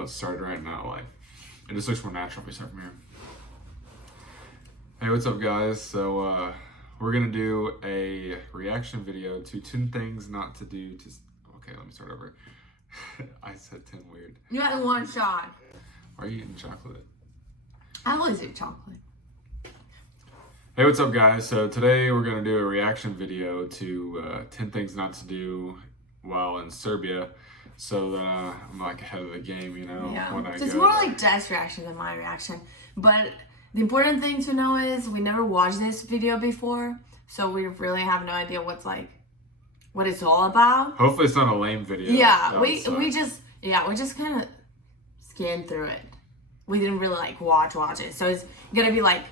how it started right now. Like, it just looks more natural if we start from here. Hey, what's up, guys? So, we're gonna do a reaction video to 10 things not to do to... Okay, let me start over. I said 10 weird. You had one shot. Why are you eating chocolate? I always eat chocolate. Hey, what's up, guys? So today we're gonna do a reaction video to 10 things not to do while in Serbia. So I'm like ahead of the game, you know. Yeah. When I So it's go more there. like Jeff's reaction than my reaction. But the important thing to know is we never watched this video before, so we really have no idea what it's all about. Hopefully it's not a lame video. Yeah, we just kind of scanned through it. We didn't really like watch it. So it's gonna be like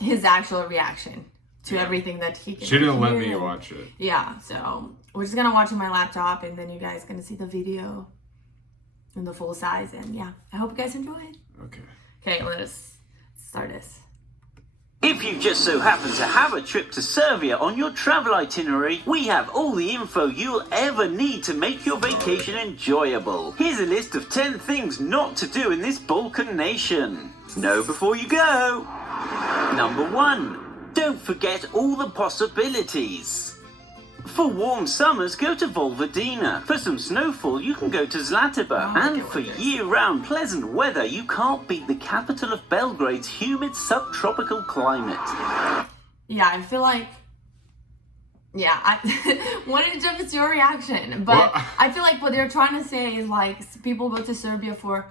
his actual reaction to everything that he can. She didn't let me hear. watch it. Yeah, so we're just gonna watch on my laptop, and then you guys gonna see the video in the full size. And yeah, I hope you guys enjoy it. Okay. Okay, let us start this. If you just so happen to have a trip to Serbia on your travel itinerary, we have all the info you'll ever need to make your vacation enjoyable. Here's a list of 10 things not to do in this Balkan nation. Know before you go. Number 1. Don't forget all the possibilities. For warm summers, go to Vojvodina. For some snowfall, you can go to Zlatibor. And for year-round pleasant weather, you can't beat the capital of Belgrade's humid subtropical climate. Yeah, I feel like... Yeah, I wanted Jeff, it's your reaction. But Well, I feel like what they're trying to say is like people go to Serbia for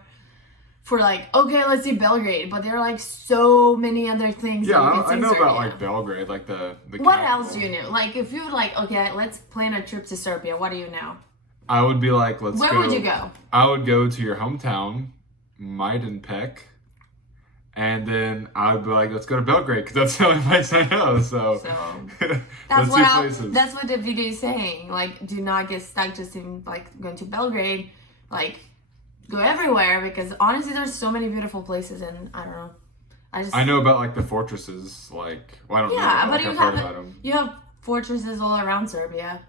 like, okay, let's see Belgrade, but there are like so many other things. Yeah, that you can see I in know Serbia. about like Belgrade, like the What capital. else do you know? Like, if you like, okay, let's plan a trip to Serbia. What do you know? I would be like, let's Where go. would you go? I would go to your hometown, Majdanpek, and then I would be like, let's go to Belgrade, because that's the only place I know. So, That's those two places. that's what the video is saying. Like, do not get stuck just in like going to Belgrade. Like, go everywhere, because honestly, there's so many beautiful places, and I don't know. I know about like the fortresses, like, well, I don't know. Yeah, but Like, I've heard about you them. you have fortresses all around Serbia.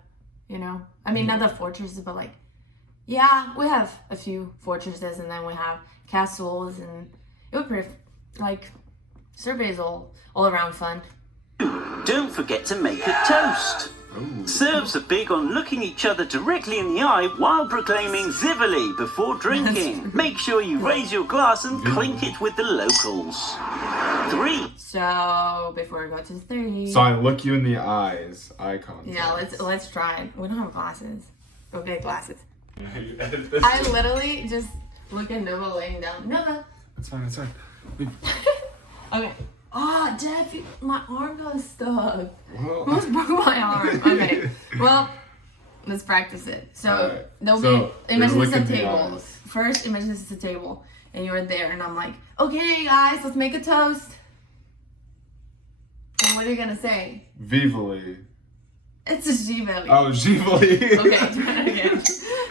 You know, I mean, not the fortresses, but like, yeah, we have a few fortresses, and then we have castles, and it would pretty like Serbia is all around fun. Don't forget to make a toast. Ooh. Serbs are big on looking each other directly in the eye while proclaiming Zivali before drinking. Make sure you raise your glass and clink it with the locals. 3. So before we go to 3. So I look you in the eyes, eye contact. Yeah, let's try it. We don't have glasses. Go get glasses. You edit this. I literally just look at Nova laying down. Nova. It's fine, it's fine. Okay. Oh, Jeff, my arm got stuck. Well, Almost broke my arm. Okay. Well, let's practice it. So Alright. there'll So, be imagine you're it's a looking in the table. eyes. First, imagine it's a table, and you're there, and I'm like, okay, guys, let's make a toast. And what are you gonna say? Vivali. It's a Zivali. Oh, Zivali. Okay, do it again.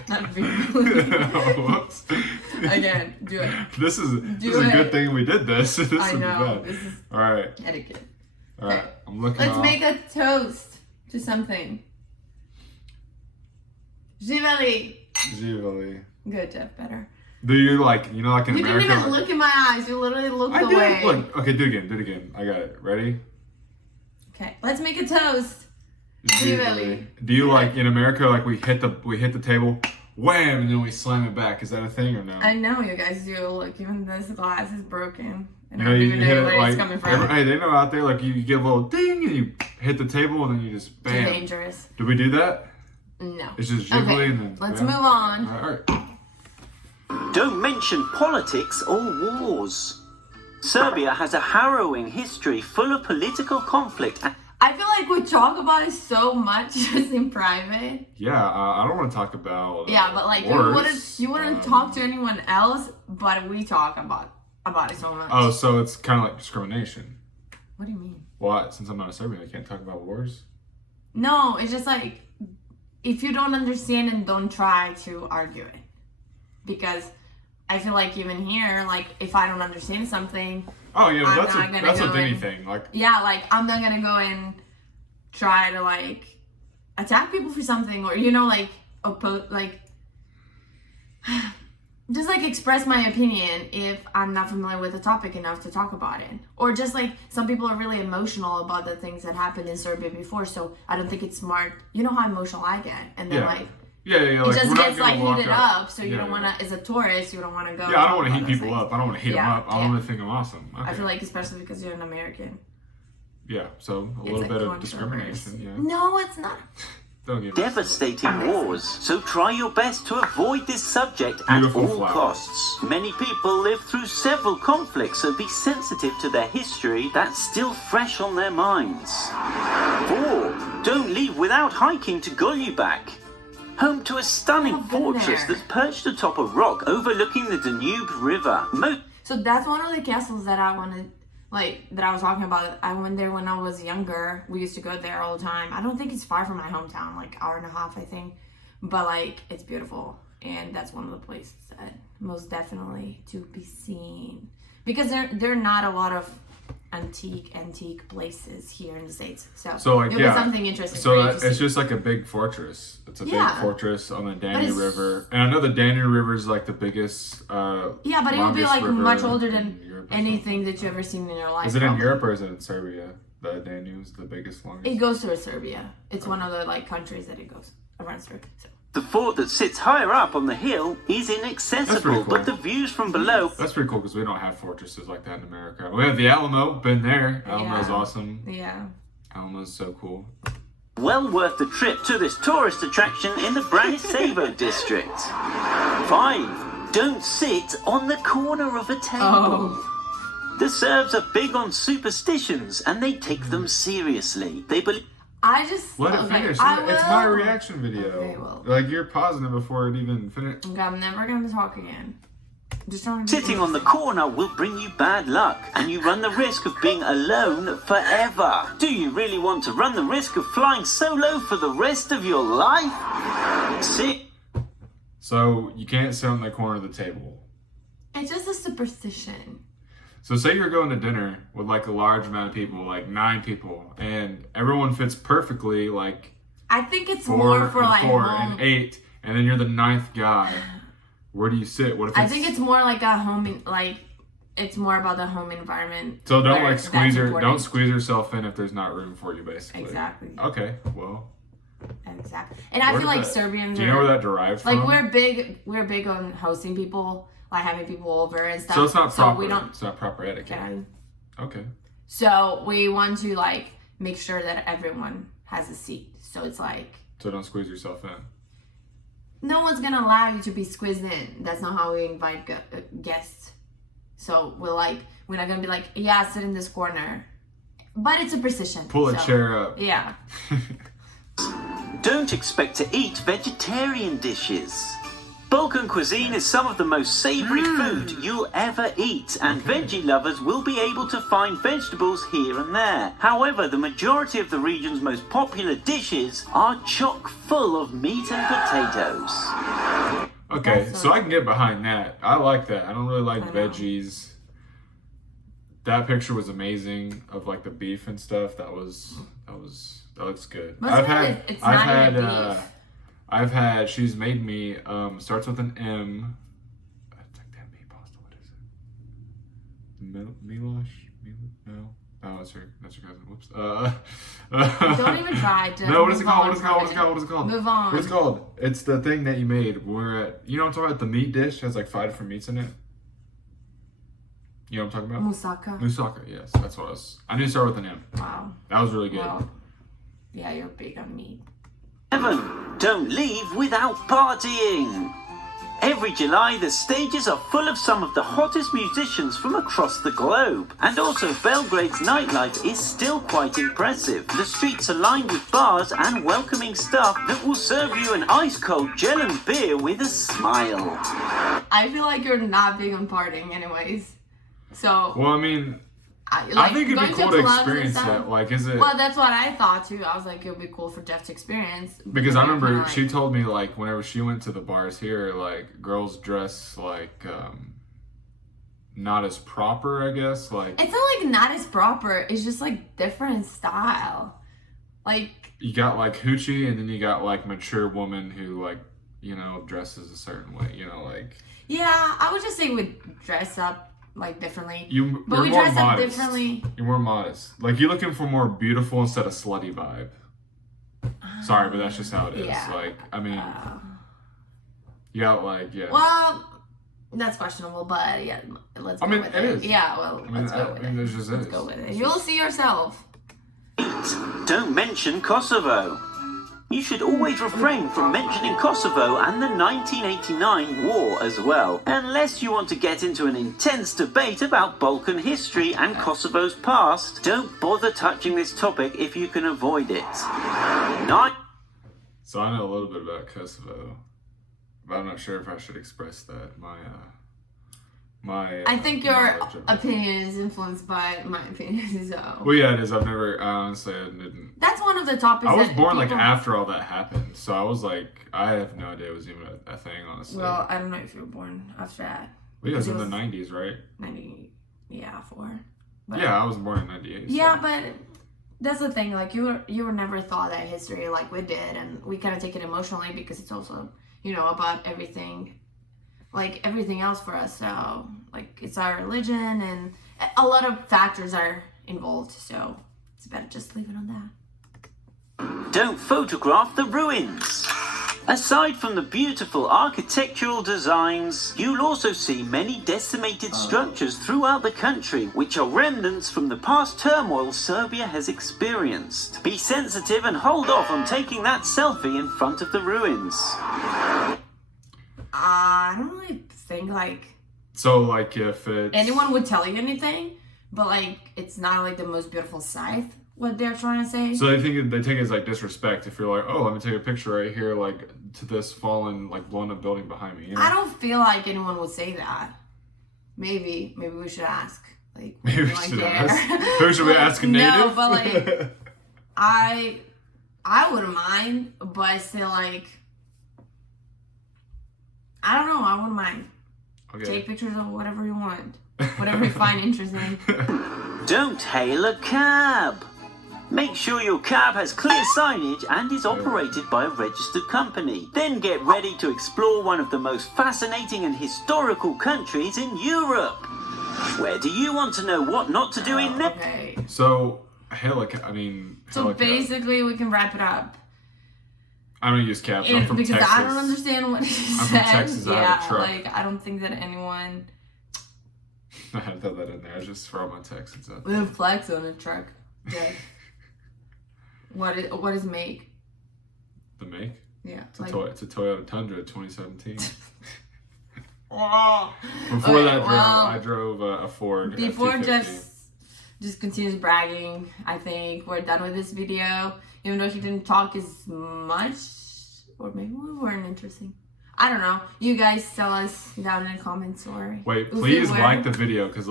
Not Zivali. Whoops. Again, do it. This is a it. good thing we did this. This I would be know. bad. This is All right. etiquette. All right. Okay. I'm looking. Let's off. make a toast to something. Zivali. Zivali. Good, Jeff. Better. Do you like, you know, like in You America? didn't even look in my eyes. You literally looked I away. did. Look. Okay, do it again. Do it again. I got it. Ready? Okay, let's make a toast. Zivali. Do you like in America, like we hit the table, wham, and then we slam it back? Is that a thing or no? I know you guys do. Look, even this glass is broken. And You know, I don't you even hit know it where like, it's coming from. hey, they know out there, like you get a little ding and you hit the table and then you just Too bam. dangerous. Do we do that? No. It's just jiggly Okay, and then let's bam? move on. All right. Don't mention politics or wars. Serbia has a harrowing history full of political conflict. I feel like we talk about it so much just in private. Yeah, I don't want to talk about. Yeah, but like wars. you wouldn't talk to anyone else, but we talk about it so much. Oh, so it's kind of like discrimination. What do you mean? What? Since I'm not a Serbian, I can't talk about wars? No, it's just like if you don't understand and don't try to argue it. Because I feel like even here, like if I don't understand something, Oh yeah, I'm but not gonna that's go with in. anything. Like yeah, like I'm not gonna go and try to like attack people for something, or you know, like just like express my opinion if I'm not familiar with the topic enough to talk about it. Or just like some people are really emotional about the things that happened in Serbia before, so I don't think it's smart. You know how emotional I get, and then like it like, just we're gets not like gonna heated walk up, so you don't want to, as a tourist, you don't want to go. Yeah, I don't want to heat people up. I don't want to heat them Yeah, up. I want to think I'm awesome. Okay. I feel like especially because you're an American. Yeah, so a little like bit of going discrimination. Yeah. No, it's not. Don't get me started. Devastating wars, so try your best to avoid this subject Beautiful at all flowers. costs. Many people live through several conflicts, so be sensitive to their history that's still fresh on their minds. 4. Don't leave without hiking to Golubac. Home to a stunning I've been fortress there. that's perched atop a rock overlooking the Danube River. So that's one of the castles that I wanted, like, that I was talking about. I went there when I was younger. We used to go there all the time. I don't think it's far from my hometown, like hour and a half, I think. But, like, it's beautiful. And that's one of the places that most definitely to be seen. Because there are not a lot of antique places here in the States. So like, it was something interesting. So for you that, to it's see. just like a big fortress. It's a big fortress on the Danube it's- River. And I know the Danube River is like the biggest Yeah, but it would be longest like river much older than in Europe or anything that you've ever seen in your life. Is it in probably. Europe or is it in Serbia? The Danube is the biggest, longest? It goes through Serbia. It's one of the like countries that it goes around Serbia. So. The fort that sits higher up on the hill is inaccessible, cool. but the views from below That's pretty cool because we don't have fortresses like that in America. We have the Alamo, been there. Alamo's awesome. Yeah. Alamo's so cool. well worth the trip to this tourist attraction in the Branicevo district. 5. Don't sit on the corner of a table. The Serbs are big on superstitions and they take them seriously. They believe I just Let it finish. I It's my will. reaction video. Okay, well. Like you're pausing it before it even finished. Okay, I'm never gonna talk again. Just trying to be sitting on the corner will bring you bad luck, and you run the risk of being alone forever. Do you really want to run the risk of flying solo for the rest of your life? 6. So you can't sit on the corner of the table. It's just a superstition. So say you're going to dinner with like a large amount of people, like 9 people, and everyone fits perfectly, like I think it's 4 more for and like 4 home. and 8, and then you're the 9th guy. Where do you sit? What if I think it's more like a home, like it's more about the home environment. So don't where like squeeze that's your important. don't squeeze yourself in if there's not room for you, basically. Exactly. Okay, well. Exactly. And I where feel did like that- Serbians Do you know where that derives like from? we're big on hosting people, like having people over and stuff. So it's not proper. we don't It's not proper etiquette. Okay. So we want to like make sure that everyone has a seat. So it's like So don't squeeze yourself in. no one's gonna allow you to be squeezed in. That's not how we invite guests. So we're not gonna be like, yeah, sit in this corner. But it's a precision. Pull a chair up. Yeah. Don't expect to eat vegetarian dishes. Balkan cuisine is some of the most savory food you'll ever eat, and veggie lovers will be able to find vegetables here and there. However, the majority of the region's most popular dishes are chock full of meat and potatoes. Okay, That's so I can get behind that. I like that. I don't really like I know. veggies. That picture was amazing of like the beef and stuff. That looks good. Most of it, it's not even beef. I've had, she's made me, starts with an M. It's like that meat pasta, what is it? Milosh? No. Oh, that's her cousin. Whoops. Don't even try to. No, what is it move called? on What is it from called? What is it called? What is it called? Move on. What is it called? It's the thing that you made when we were at, you know what I'm talking about? The meat dish has like 5 different meats in it. You know what I'm talking about? Moussaka. Moussaka, yes. That's what I knew to start with an M. Wow. That was really good. Well, yeah, you're big on meat. 7. Don't leave without partying. Every July, the stages are full of some of the hottest musicians from across the globe. And also, Belgrade's nightlife is still quite impressive. The streets are lined with bars and welcoming staff that will serve you an ice-cold gel and beer with a smile. I feel like you're not big on partying anyways. So, Well, I mean, I think it'd be cool to experience that. Like, is it... Well, that's what I thought too. I was like, it would be cool for Jeff to experience. Because I remember Kinda like- she told me, like, whenever she went to the bars here, like, girls dress, like, not as proper, I guess. Like, It's not like not as proper. It's just like different style. Like, you got, like, hoochie, and then you got, like, mature woman who, like, you know, dresses a certain way, you know, like... Yeah, I would just say we dress up like differently. But you're we more dress up modest. differently. You're more modest. Like you're looking for more beautiful instead of slutty vibe. Sorry, but that's just how it is. Yeah. Like, I mean, you got like, yeah. Well, that's questionable, but yeah, let's go with it. It is. Yeah, well, let's go with it. It just Let's is. go with it. You'll see yourself. Don't mention Kosovo. You should always refrain from mentioning Kosovo and the 1989 war as well, unless you want to get into an intense debate about Balkan history and Kosovo's past. Don't bother touching this topic if you can avoid it. So I know a little bit about Kosovo, but I'm not sure if I should express that. I think your knowledge of it. opinion is influenced by my opinion, so. Well, yeah, it is. I've never, honestly, I didn't. That's one of the topics. I was that born like people- after all that happened, so I was like, I have no idea it was even a thing, honestly. Well, I don't know if you were born after that. Well, yeah, it was in it the was- 90s, right? 90, yeah, 4. But, Yeah, I was born in 98. So. Yeah, but that's the thing. Like you were never thought that history like we did, and we kind of take it emotionally because it's also about everything, like everything else for us. So like it's our religion, and a lot of factors are involved. So it's better just leave it on that. Don't photograph the ruins. Aside from the beautiful architectural designs, you'll also see many decimated structures throughout the country, which are remnants from the past turmoil Serbia has experienced. Be sensitive and hold off on taking that selfie in front of the ruins. I don't really think like So, like, if it's. anyone would tell you anything, but like it's not like the most beautiful sight. What they're trying to say. So they take it as like disrespect if you're like, oh, let me take a picture right here, like to this fallen, like blown up building behind me. You know? I don't feel like anyone would say that. Maybe we should ask. Like Maybe we like should there. ask. Maybe should we ask a native? No, but like I wouldn't mind, but still like I don't know. I wouldn't mind. Okay. Take pictures of whatever you want, whatever you find interesting. Don't hail a cab. Make sure your cab has clear signage and is operated by a registered company. Then get ready to explore one of the most fascinating and historical countries in Europe. Where do you want to know what not to do in next? Okay. So, So basically, we can wrap it up. I'm gonna use cabs. I'm from Because Texas. I don't understand what he said. I'm from Texas. I have a truck. like I don't think that anyone I had to throw that in there. I just throw my Texans out. with a flex on a truck. Yeah. What is make? The make? Yeah. It's a Toyota Tundra 2017. Oh. Before Okay, that, well, I drove a Ford. Before F-250. just continues bragging, I think we're done with this video. Even though he didn't talk as much, or maybe we weren't interesting. I don't know. You guys tell us down in the comments or. Wait, if we please were. like the video because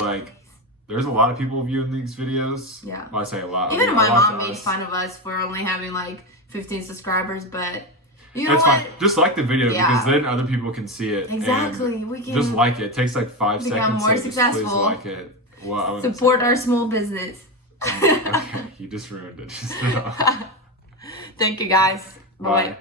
there's a lot of people viewing these videos. Yeah. Well, I say a lot. Even I mean, my a lot mom to made us. fun of us for only having like 15 subscribers, but you know That's what? fine. Just like the video Yeah. because then other people can see it. and Exactly. We can just like it. It takes like 5 become seconds. more so successful. Just please like it. Well, I wouldn't support say our that. small business. Okay, you just ruined it. Just now. Thank you guys. Bye. Bye.